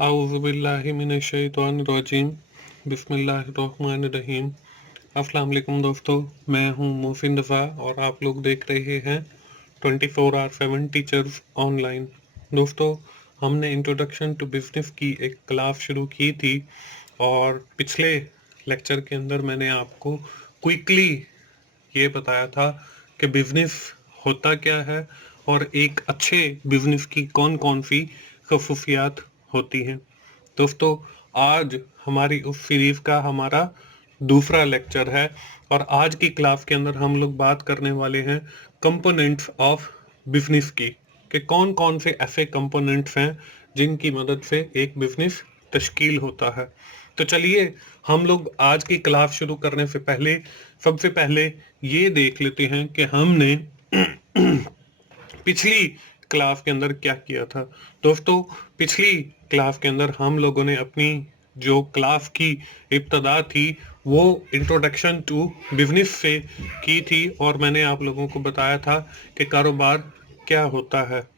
आऊज़ुबिल्लाहिमिनश्शैतानिर्रजीम बिस्मिल्लाहिर्रहमानिर्रहीम। अस्सलाम वालेकुम दोस्तों, मैं हूं मोहसिन रज़ा और आप लोग देख रहे हैं 24/7 टीचर्स ऑनलाइन। दोस्तों, हमने इंट्रोडक्शन टू बिज़नेस की एक क्लास शुरू की थी और पिछले लेक्चर के अंदर मैंने आपको क्विकली ये बताया था कि बिज़नेस होता क्या है और एक अच्छे बिज़नेस की कौन कौन सी खसूसियात होती हैं। दोस्तों, आज हमारी उस सीरीज़ का हमारा दूसरा लेक्चर है और आज की क्लास के अंदर हम लोग बात करने वाले हैं कंपोनेंट्स ऑफ बिज़नेस की, कि कौन कौन से ऐसे कंपोनेंट्स हैं जिनकी मदद से एक बिज़नेस तश्कील होता है। तो चलिए, हम लोग आज की क्लास शुरू करने से पहले सबसे पहले ये देख लेते हैं कि हमने पिछली क्लास के अंदर क्या किया था। दोस्तों, पिछली क्लास के अंदर हम लोगों ने अपनी जो क्लास की इब्तदा थी वो इंट्रोडक्शन टू बिजनेस से की थी और मैंने आप लोगों को बताया था कि कारोबार क्या होता है।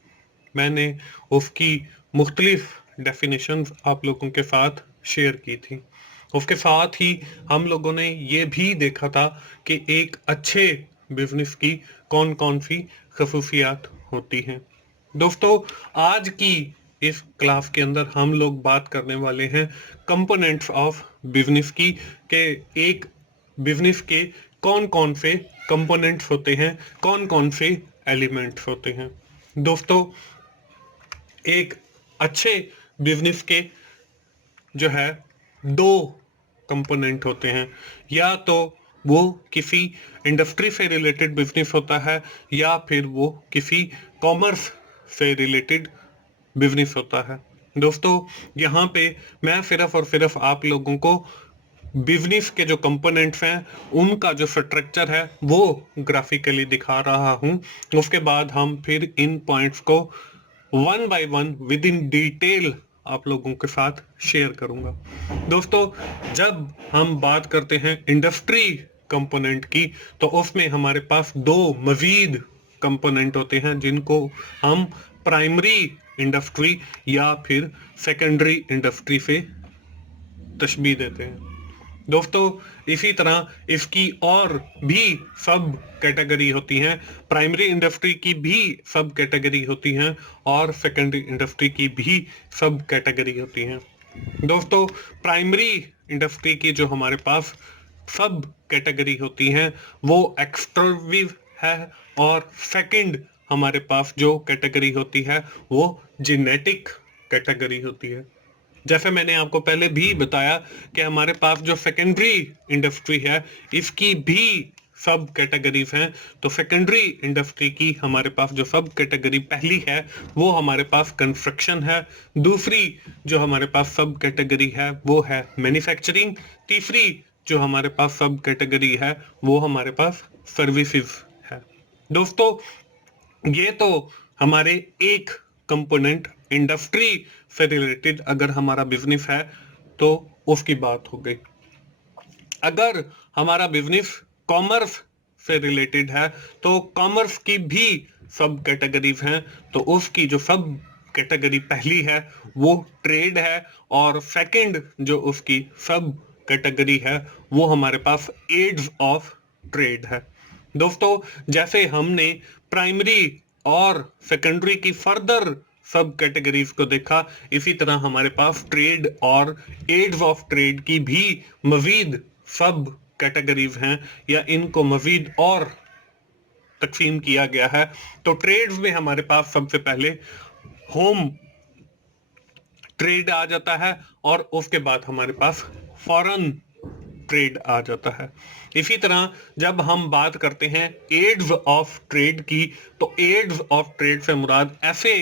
मैंने उसकी मुख्तलिफ डेफिनेशंस आप लोगों के साथ शेयर की थी। उसके साथ ही हम लोगों ने ये भी देखा था कि एक अच्छे बिजनेस की कौन कौन सी खसूसियात होती हैं। दोस्तों, आज की इस क्लास के अंदर हम लोग बात करने वाले हैं कंपोनेंट्स ऑफ बिजनेस की, के एक बिजनेस के कौन कौन से कंपोनेंट्स होते हैं, कौन कौन से एलिमेंट्स होते हैं। दोस्तों, एक अच्छे बिजनेस के जो है दो कंपोनेंट होते हैं। या तो वो किसी इंडस्ट्री से रिलेटेड बिजनेस होता है या फिर वो किसी कॉमर्स से रिलेटेड बिजनेस होता है। दोस्तों, यहाँ पे मैं सिर्फ और सिर्फ आप लोगों को बिजनेस के जो कंपोनेंट्स हैं उनका जो स्ट्रक्चर है वो ग्राफिकली दिखा रहा हूँ। उसके बाद हम फिर इन पॉइंट्स को one by one with in detail आप लोगों के साथ शेयर करूंगा। दोस्तों, जब हम बात करते हैं इंडस्ट्री कंपोनेंट की तो उसमें हमारे पास दो मजीद कंपोनेंट होते हैं जिनको हम प्राइमरी इंडस्ट्री या फिर सेकेंडरी इंडस्ट्री से तशबीह देते हैं। दोस्तों, इसी तरह इसकी और भी सब कैटेगरी होती हैं। प्राइमरी इंडस्ट्री की भी सब कैटेगरी होती हैं और सेकेंडरी इंडस्ट्री की भी सब कैटेगरी होती हैं। दोस्तों, प्राइमरी इंडस्ट्री की जो हमारे पास सब कैटेगरी होती हैं वो एक्सट्रैक्टिव है और सेकंड हमारे पास जो कैटेगरी होती है वो जेनेटिक कैटेगरी होती है। जैसे मैंने आपको पहले भी बताया कि हमारे पास जो सेकेंडरी इंडस्ट्री है इसकी भी सब कैटेगरीज हैं। तो सेकेंडरी इंडस्ट्री की हमारे पास जो सब कैटेगरी पहली है वो हमारे पास कंस्ट्रक्शन है। दूसरी जो हमारे पास सब कैटेगरी है वो है मैन्युफैक्चरिंग। तीसरी जो हमारे पास सब कैटेगरी है वो हमारे पास सर्विसेज है। दोस्तों, ये तो हमारे एक कंपोनेंट इंडस्ट्री से रिलेटेड अगर हमारा बिजनेस है तो उसकी बात हो गई। अगर हमारा बिजनेस कॉमर्स से रिलेटेड है तो कॉमर्स की भी सब कैटेगरीज हैं। तो उसकी जो सब कैटेगरी पहली है वो ट्रेड है और सेकंड जो उसकी सब कैटेगरी है वो हमारे पास एड्स ऑफ ट्रेड है। दोस्तों, जैसे हमने प्राइमरी और सेकेंडरी की फर्दर सब कैटेगरीज को देखा, इसी तरह हमारे पास ट्रेड और एड्स ऑफ ट्रेड की भी मजीद सब कैटेगरीज हैं या इनको मजीद और तकसीम किया गया है। तो ट्रेड्स में हमारे पास सबसे पहले होम ट्रेड आ जाता है और उसके बाद हमारे पास फॉरेन ट्रेड आ जाता है। इसी तरह जब हम बात करते हैं एड्स ऑफ ट्रेड की तो एड्स ऑफ ट्रेड से मुराद ऐसे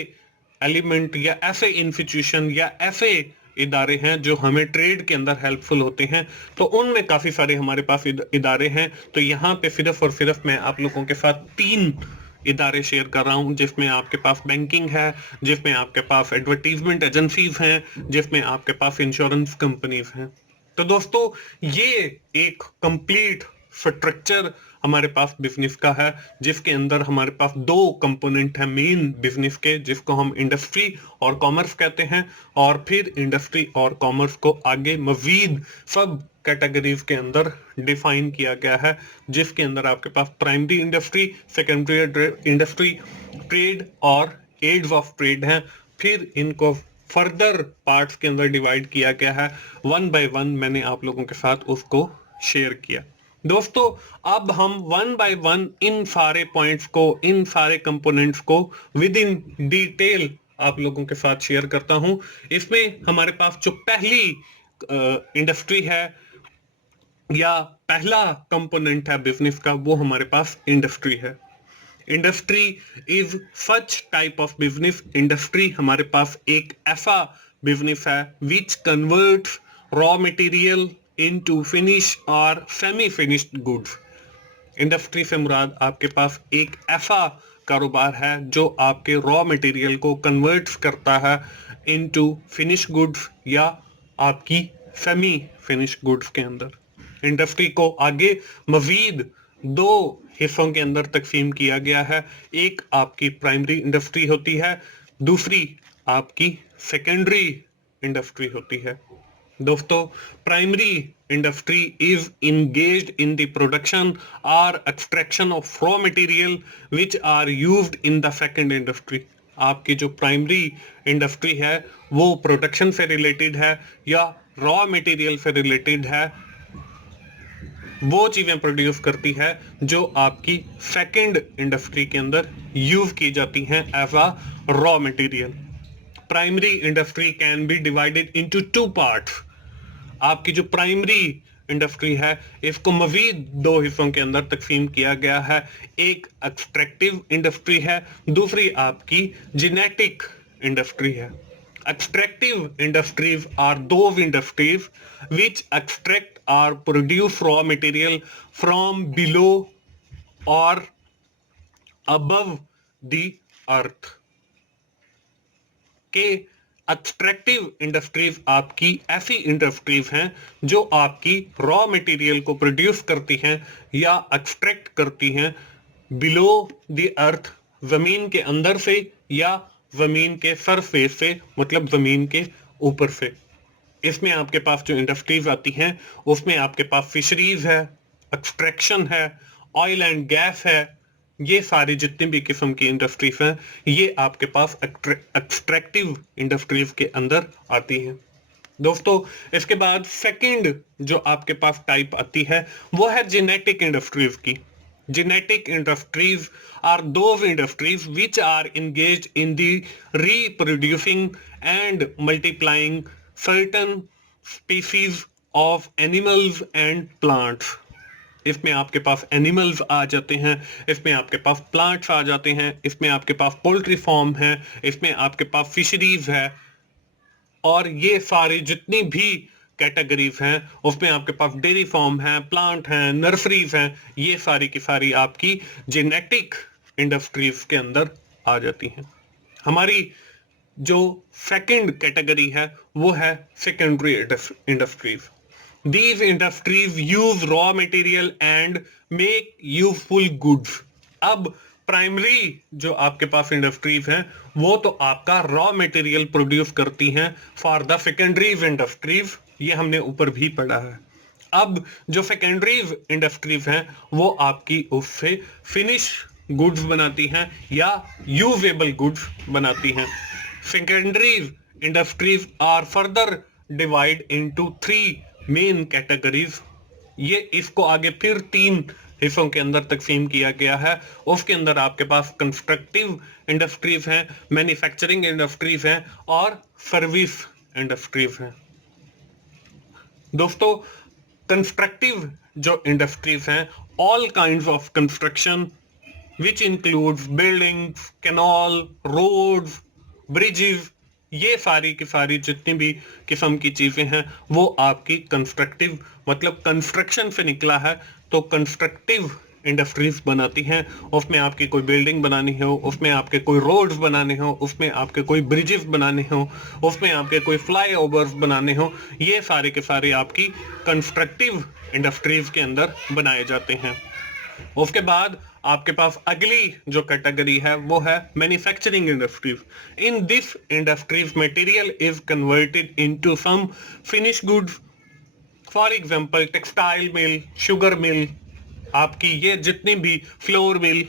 एलिमेंट या ऐसे इंस्टीट्यूशन या ऐसे इदारे हैं जो हमें ट्रेड के अंदर हेल्पफुल होते हैं। तो उनमें काफी सारे हमारे पास इदारे हैं। तो यहाँ पे सिर्फ और सिर्फ मैं आप लोगों के साथ तीन इदारे शेयर कर रहा हूँ, जिसमें आपके पास बैंकिंग है, जिसमें आपके पास एडवर्टीजमेंट एजेंसीज हैं, जिसमें आपके पास इंश्योरेंस कंपनीज हैं। तो दोस्तों, ये एक कंप्लीट स्ट्रक्चर हमारे पास बिजनेस का है, जिसके अंदर हमारे पास दो कंपोनेंट है मेन बिजनेस के, जिसको हम इंडस्ट्री और कॉमर्स कहते हैं। और फिर इंडस्ट्री और कॉमर्स को आगे मजीद सब कैटेगरीज के अंदर डिफाइन किया गया है, जिसके अंदर आपके पास primary industry, secondary industry, trade और एड्स ऑफ ट्रेड हैं। फिर इनको फर्दर पार्ट्स के अंदर डिवाइड किया गया है, वन बाय वन मैंने आप लोगों के साथ उसको शेयर किया। दोस्तों, अब हम वन बाय वन इन सारे पॉइंट्स को, इन सारे कंपोनेंट्स को विद इन डिटेल आप लोगों के साथ शेयर करता हूं। इसमें हमारे पास जो पहली इंडस्ट्री है या पहला कंपोनेंट है बिजनेस का, वो हमारे पास इंडस्ट्री है। Industry is such type of business. Industry हमारे पास एक ऐसा बिजनेस है which converts raw material into finish और सेमी फिनिश्ड गुड्स। इंडस्ट्री से मुराद आपके पास एक ऐसा कारोबार है जो आपके रॉ मटेरियल को कन्वर्ट्स करता है इनटू फिनिश गुड्स या आपकी सेमी फिनिश गुड्स के अंदर। इंडस्ट्री को आगे मजीद दो हिस्सों के अंदर तकसीम किया गया है। एक आपकी प्राइमरी इंडस्ट्री होती है, दूसरी आपकी सेकेंडरी इंडस्ट्री होती है। दोस्तों, primary industry is engaged in the production or extraction of raw material which are used in the second industry। आपकी जो प्राइमरी इंडस्ट्री है वो प्रोडक्शन से रिलेटेड है या रॉ मटेरियल से रिलेटेड है, वो चीजें प्रोड्यूस करती है जो आपकी सेकंड इंडस्ट्री के अंदर यूज की जाती हैं as a raw material. Primary industry can be divided into two parts. आपकी जो प्राइमरी इंडस्ट्री है इसको मजीद दो हिस्सों के अंदर तकसीम किया गया है। एक एक्सट्रैक्टिव इंडस्ट्री है, दूसरी आपकी जेनेटिक इंडस्ट्री है। Extractive industries are those industries which extract or produce raw material from below or above the earth। के एक्सट्रैक्टिव इंडस्ट्रीज आपकी ऐसी इंडस्ट्रीज हैं जो आपकी रॉ मटेरियल को प्रोड्यूस करती हैं या एक्सट्रैक्ट करती हैं बिलो द अर्थ, जमीन के अंदर से या जमीन के सरफेस से, मतलब जमीन के ऊपर से। इसमें आपके पास जो इंडस्ट्रीज आती हैं उसमें आपके पास फिशरीज है, एक्सट्रैक्शन है, ऑयल एंड गैस है। ये सारी जितनी भी किस्म की इंडस्ट्रीज हैं ये आपके पास एक्सट्रैक्टिव इंडस्ट्रीज के अंदर आती हैं। दोस्तों, इसके बाद सेकंड जो आपके पास टाइप आती है वो है जेनेटिक इंडस्ट्रीज की। Genetic industries are those industries which are engaged in the reproducing and multiplying certain species of animals and plants। इसमें आपके पास एनिमल्स आ जाते हैं, इसमें आपके पास प्लांट्स आ जाते हैं, इसमें आपके पास पोल्ट्री फार्म है, इसमें आपके पास फिशरीज है, और ये सारी जितनी भी कैटेगरीज हैं उसमें आपके पास डेयरी फार्म है, प्लांट हैं, नर्सरीज हैं, ये सारी की सारी आपकी जेनेटिक इंडस्ट्रीज के अंदर आ जाती हैं। हमारी जो सेकंड कैटेगरी है वो है secondary industries. These industries use raw material and make useful goods। अब प्राइमरी जो आपके पास इंडस्ट्रीज हैं वो तो आपका रॉ मटेरियल प्रोड्यूस करती हैं फॉर द सेकेंडरीज इंडस्ट्रीज, ये हमने ऊपर भी पढ़ा है। अब जो सेकेंडरीज इंडस्ट्रीज हैं वो आपकी उससे फिनिश गुड्स बनाती हैं या यूजेबल गुड्स बनाती हैं। Secondaries industries are further divide into three main categories. ये इसको आगे फिर तीन हिस्सों के अंदर तकसीम किया गया है। उसके अंदर आपके पास कंस्ट्रक्टिव इंडस्ट्रीज हैं, मैन्युफैक्चरिंग इंडस्ट्रीज हैं और सर्विस इंडस्ट्रीज हैं। दोस्तों, कंस्ट्रक्टिव जो इंडस्ट्रीज हैं, all kinds of construction which includes buildings, canal, roads, bridges, ये सारी की सारी जितनी भी किस्म की चीजें हैं वो आपकी कंस्ट्रक्टिव, मतलब कंस्ट्रक्शन से निकला है तो कंस्ट्रक्टिव इंडस्ट्रीज बनाती हैं। उसमें आपकी कोई बिल्डिंग बनानी हो, उसमें आपके कोई रोड्स बनाने हो, उसमें आपके कोई ब्रिजेस बनाने हो, उसमें आपके कोई फ्लाई ओवर्स बनाने हो, ये सारे के सारे आपकी कंस्ट्रक्टिव इंडस्ट्रीज के अंदर बनाए जाते हैं। उसके बाद आपके पास अगली जो कैटेगरी है वो है manufacturing industries. In this industries material is converted into some finish goods, for example textile mill, sugar mill, आपकी ये जितनी भी फ्लोर मिल,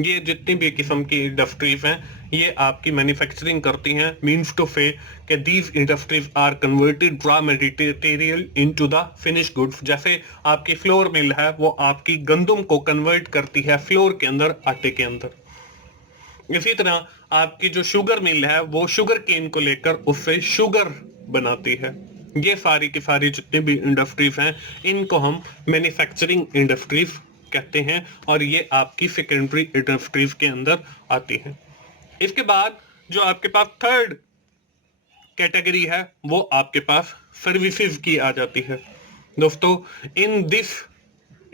ये जितनी भी किस्म की इंडस्ट्रीज हैं ये आपकी मैन्युफैक्चरिंग करती हैं। मीन्स टू से कि these industries are converted raw material into the finish goods. जैसे आपकी फ्लोर मिल है वो आपकी गंदम को कन्वर्ट करती है फ्लोर के अंदर, आटे के अंदर। इसी तरह आपकी जो शुगर मिल है वो शुगर केन को लेकर उससे शुगर बनाती है। ये सारी की सारी जितनी भी इंडस्ट्रीज हैं इनको हम मैन्युफैक्चरिंग इंडस्ट्रीज कहते हैं और ये आपकी सेकेंडरी इंडस्ट्रीज के अंदर आती हैं। इसके बाद जो आपके पास थर्ड कैटेगरी है वो आपके पास सर्विसेज की आ जाती है। दोस्तों, in this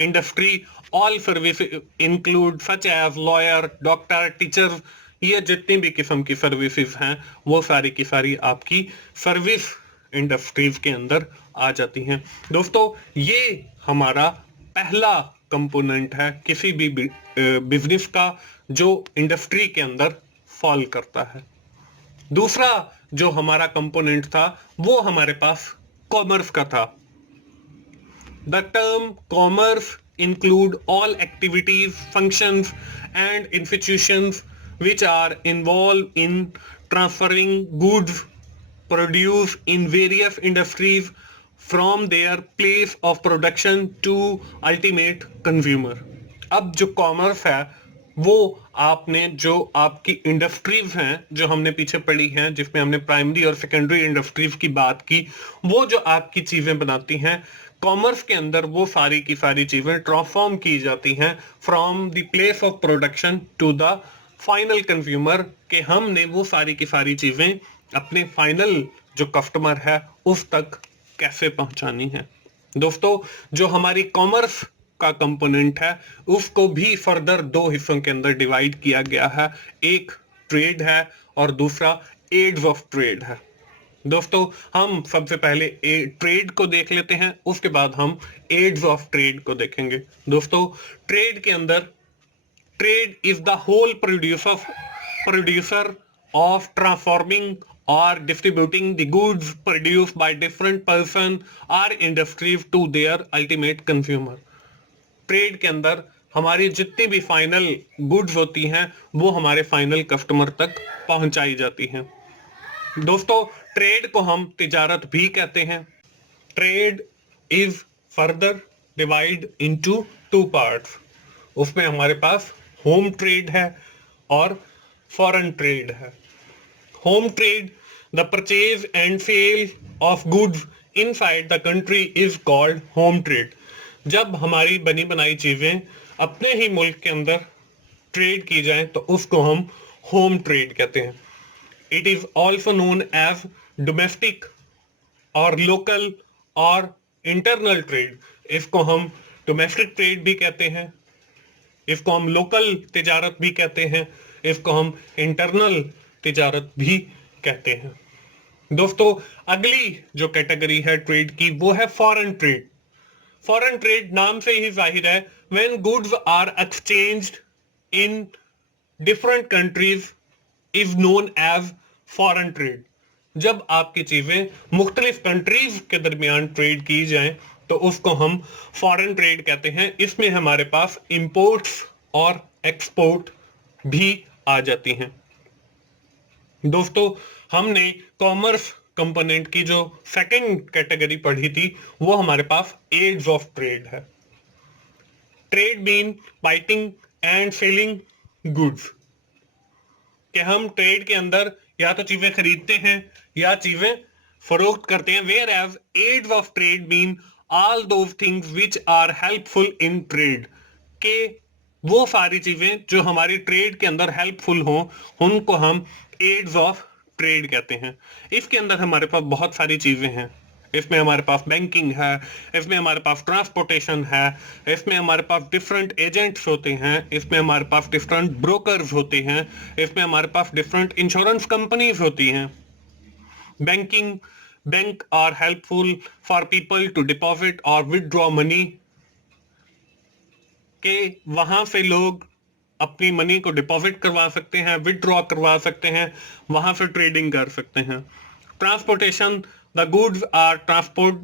industry all service include such as lawyer, doctor, teacher, ये जितनी भी किस्म की सर्विसेज हैं वो सारी की सारी आपकी सर्विस इंडस्ट्रीज के अंदर आ जाती हैं। दोस्तों, ये हमारा पहला कंपोनेंट है किसी भी बिजनेस का जो इंडस्ट्री के अंदर फॉल करता है। दूसरा जो हमारा कंपोनेंट था वो हमारे पास कॉमर्स का था। The term commerce include all activities, functions and institutions which are involved in transferring goods produced in various industries from their place of production to ultimate consumer। अब जो कॉमर्स है वो आपने जो आपकी इंडस्ट्रीज हैं जो हमने पीछे पढ़ी हैं जिसमें हमने प्राइमरी और सेकेंडरी इंडस्ट्रीज की बात की, वो जो आपकी चीजें बनाती हैं कॉमर्स के अंदर वो सारी की सारी चीजें ट्रांसफॉर्म की जाती हैं from the place of production to the final consumer, के हमने वो सारी की सारी चीजें अपने फाइनल जो कस्टमर है उस तक कैसे पहुंचानी है। दोस्तों, जो हमारी कॉमर्स का कंपोनेंट है उसको भी फर्दर दो हिस्सों के अंदर डिवाइड किया गया है। एक ट्रेड है और दूसरा एड्स ऑफ ट्रेड है। दोस्तों, हम सबसे पहले ट्रेड को देख लेते हैं, उसके बाद हम एड्स ऑफ ट्रेड को देखेंगे। दोस्तों, ट्रेड के अंदर trade is the whole producer of transforming or distributing the goods produced by different person or industries to their ultimate consumer। Trade के अंदर हमारी जितनी भी फाइनल गुड्स होती हैं वो हमारे फाइनल कस्टमर तक पहुंचाई जाती हैं। दोस्तों, ट्रेड को हम तिजारत भी कहते हैं। Trade is further divide into two parts. उसमें हमारे पास होम ट्रेड है और फॉरेन ट्रेड है। Home trade, the purchase and sale of goods inside the country is called home trade. जब हमारी बनी बनाई चीजें अपने ही मुल्क के अंदर ट्रेड की जाएं तो उसको हम होम ट्रेड कहते हैं। It is also known as domestic और लोकल और इंटरनल ट्रेड। इसको हम डोमेस्टिक ट्रेड भी कहते हैं, इसको हम लोकल तिजारत भी कहते हैं, इसको हम इंटरनल तिजारत भी कहते हैं। दोस्तों, अगली जो कैटेगरी है ट्रेड की वो है फॉरेन ट्रेड। फॉरेन ट्रेड नाम से ही जाहिर है, when goods are exchanged in different countries is known as foreign trade. जब आपकी चीजें मुख्तलिफ कंट्रीज के दरमियान ट्रेड की जाएं तो उसको हम फॉरेन ट्रेड कहते हैं। इसमें हमारे पास इंपोर्ट्स और एक्सपोर्ट भी आ जाती हैं। दोस्तों, हमने कॉमर्स कंपोनेंट की जो सेकंड कैटेगरी पढ़ी थी वो हमारे पास एड्स ऑफ ट्रेड है। Trade mean biting and selling goods, कि हम ट्रेड के अंदर या तो चीजें खरीदते हैं या चीजें फरोख्त करते हैं। Whereas aids of trade mean all those things which are helpful in trade, के वो सारी चीजें जो हमारी ट्रेड के अंदर हेल्पफुल हो उनको हम एड्स ऑफ ट्रेड कहते हैं। इसके अंदर हमारे पास बहुत सारी चीजें हैं। इसमें हमारे पास बैंकिंग है, इसमें हमारे पास ट्रांसपोर्टेशन है, इसमें हमारे पास डिफरेंट एजेंट्स होते हैं, इसमें हमारे पास डिफरेंट ब्रोकर्स होते हैं, इसमें हमारे पास डिफरेंट इंश्योरेंस कंपनीज होती हैं। Bank are helpful for people to deposit और विदड्रॉ मनी कि वहां से लोग अपनी मनी को डिपॉजिट करवा सकते हैं, विदड्रॉ करवा सकते हैं, वहां से ट्रेडिंग कर सकते हैं। Transportation, the goods are transport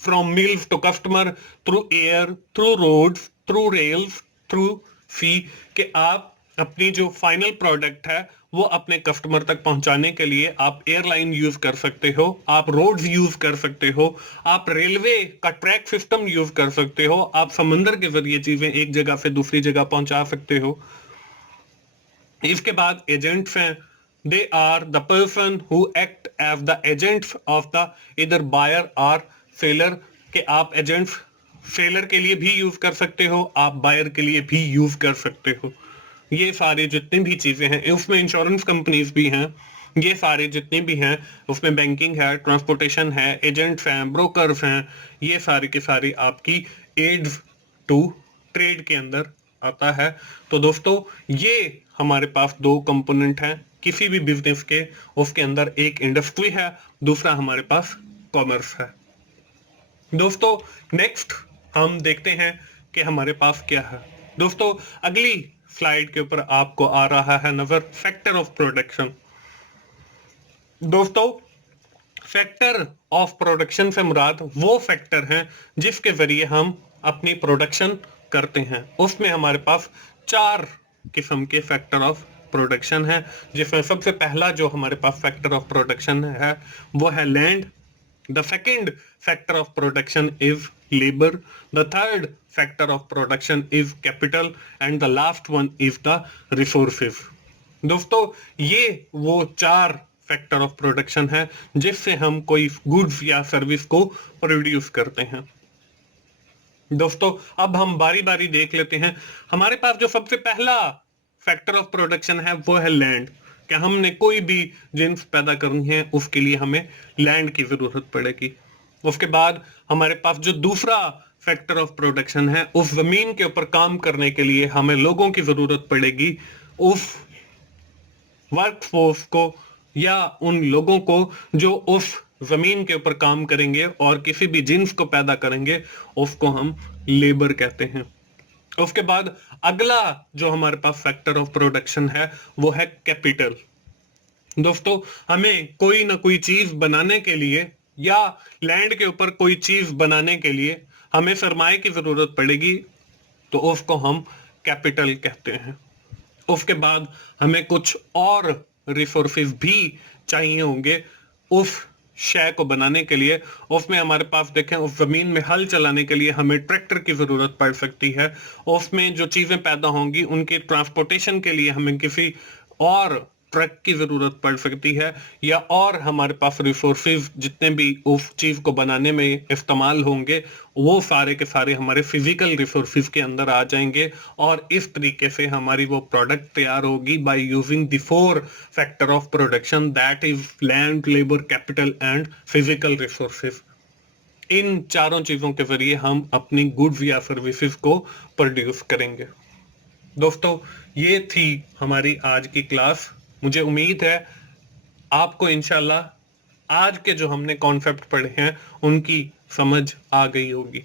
from mills to customer through air, through roads, through rails, through sea, कि आप अपनी जो फाइनल प्रोडक्ट है वो अपने कस्टमर तक पहुंचाने के लिए आप एयरलाइन यूज कर सकते हो, आप रोड्स यूज कर सकते हो, आप रेलवे का ट्रैक सिस्टम यूज कर सकते हो, आप समंदर के जरिए चीजें एक जगह से दूसरी जगह पहुंचा सकते हो। इसके बाद एजेंट्स हैं, they are the person who act as the agents of the either buyer or seller, के आप एजेंट्स सेलर के लिए भी यूज कर सकते हो, आप बायर के लिए भी यूज कर सकते हो। ये सारे जितनी भी चीजें हैं, उसमें इंश्योरेंस कंपनीज भी हैं, ये सारे जितने भी हैं, उसमें बैंकिंग है, ट्रांसपोर्टेशन है, एजेंट्स हैं, ब्रोकर्स हैं, ये सारी की सारी आपकी एड्स टू ट्रेड के अंदर आता है। तो दोस्तों ये हमारे पास दो कंपोनेंट हैं किसी भी बिजनेस के, उसके अंदर एक इंडस्ट्री है, दूसरा हमारे पास कॉमर्स है। दोस्तों नेक्स्ट हम देखते हैं कि हमारे पास क्या है। दोस्तों अगली स्लाइड के ऊपर आपको आ रहा है नजर फैक्टर ऑफ प्रोडक्शन। दोस्तों फैक्टर ऑफ प्रोडक्शन से मुराद वो फैक्टर हैं जिसके जरिए हम अपनी प्रोडक्शन करते हैं। उसमें हमारे पास 4 किस्म के फैक्टर ऑफ प्रोडक्शन है, जिसमें सबसे पहला जो हमारे पास फैक्टर ऑफ प्रोडक्शन है वो है land. The second factor of production is labour, the third factor of production is capital and the last one is the resources. दोस्तों ये वो 4 फैक्टर ऑफ प्रोडक्शन है जिससे हम कोई गुड्स या सर्विस को प्रोड्यूस करते हैं। दोस्तों अब हम बारी बारी देख लेते हैं। हमारे पास जो सबसे पहला फैक्टर ऑफ प्रोडक्शन है वो है लैंड, कि हमने कोई भी जिन्स पैदा करनी है उसके लिए हमें लैंड की जरूरत पड़ेगी। उसके बाद हमारे पास जो दूसरा फैक्टर ऑफ प्रोडक्शन है, उस जमीन के ऊपर काम करने के लिए हमें लोगों की जरूरत पड़ेगी, उस वर्कफोर्स को या उन लोगों को जो उस जमीन के ऊपर काम करेंगे और किसी भी जिन्स को पैदा करेंगे, उसको हम लेबर कहते हैं। उसके बाद अगला जो हमारे पास फैक्टर ऑफ प्रोडक्शन है वो है कैपिटल। दोस्तों हमें कोई ना कोई चीज बनाने के लिए या लैंड के ऊपर कोई चीज बनाने के लिए हमें सरमाए की जरूरत पड़ेगी, तो उसको हम कैपिटल कहते हैं। उसके बाद हमें कुछ और रिसोर्सेज भी चाहिए होंगे उस शय को बनाने के लिए। उसमें हमारे पास देखें, उस जमीन में हल चलाने के लिए हमें ट्रैक्टर की जरूरत पड़ सकती है। उसमें जो चीजें पैदा होंगी उनके ट्रांसपोर्टेशन के लिए हमें किसी और ट्रक की जरूरत पड़ सकती है, या और हमारे पास रिसोर्सेज जितने भी उस चीज को बनाने में इस्तेमाल होंगे वो सारे के सारे हमारे फिजिकल रिसोर्सेज के अंदर आ जाएंगे, और इस तरीके से हमारी वो प्रोडक्ट तैयार होगी by using the 4 factor of production, that is land, labour, capital and physical resources. इन चारों चीजों के जरिए हम अपनी गुड्स या सर्विसेज को प्रोड्यूस करेंगे। दोस्तों ये थी हमारी आज की क्लास। मुझे उम्मीद है आपको इंशाल्लाह आज के जो हमने कॉन्सेप्ट पढ़े हैं उनकी समझ आ गई होगी।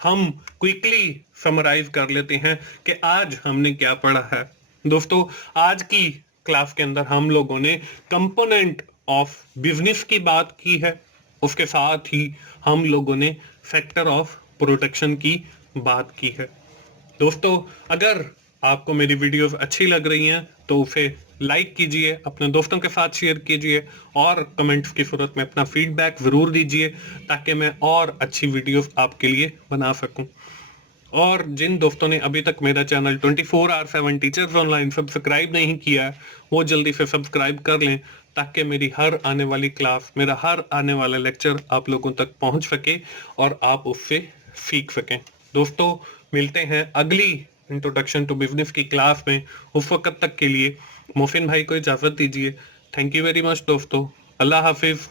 हम क्विकली समराइज कर लेते हैं कि आज हमने क्या पढ़ा है। दोस्तों आज की क्लास के अंदर हम लोगों ने कंपोनेंट ऑफ बिजनेस की बात की है, उसके साथ ही हम लोगों ने फैक्टर ऑफ प्रोडक्शन की बात की है। दोस्तों अगर आपको मेरी वीडियोस अच्छी लग रही हैं तो उसे लाइक कीजिए, अपने दोस्तों के साथ शेयर कीजिए, और कमेंट्स की सूरत में अपना फीडबैक जरूर दीजिए ताकि मैं और अच्छी वीडियोस आपके लिए बना सकूं। और जिन दोस्तों ने अभी तक मेरा चैनल 24/7 टीचर्स ऑनलाइन सब्सक्राइब नहीं किया है वो जल्दी से सब्सक्राइब कर लें ताकि मेरी हर आने वाली क्लास, मेरा हर आने वाला लेक्चर आप लोगों तक पहुंच सके और आप उससे सीख सकें। दोस्तों मिलते हैं अगली इंट्रोडक्शन टू बिजनेस की क्लास में। उस वक्त तक के लिए मोहसिन भाई को इजाजत दीजिए। थैंक यू वेरी मच दोस्तों, अल्लाह हाफिज।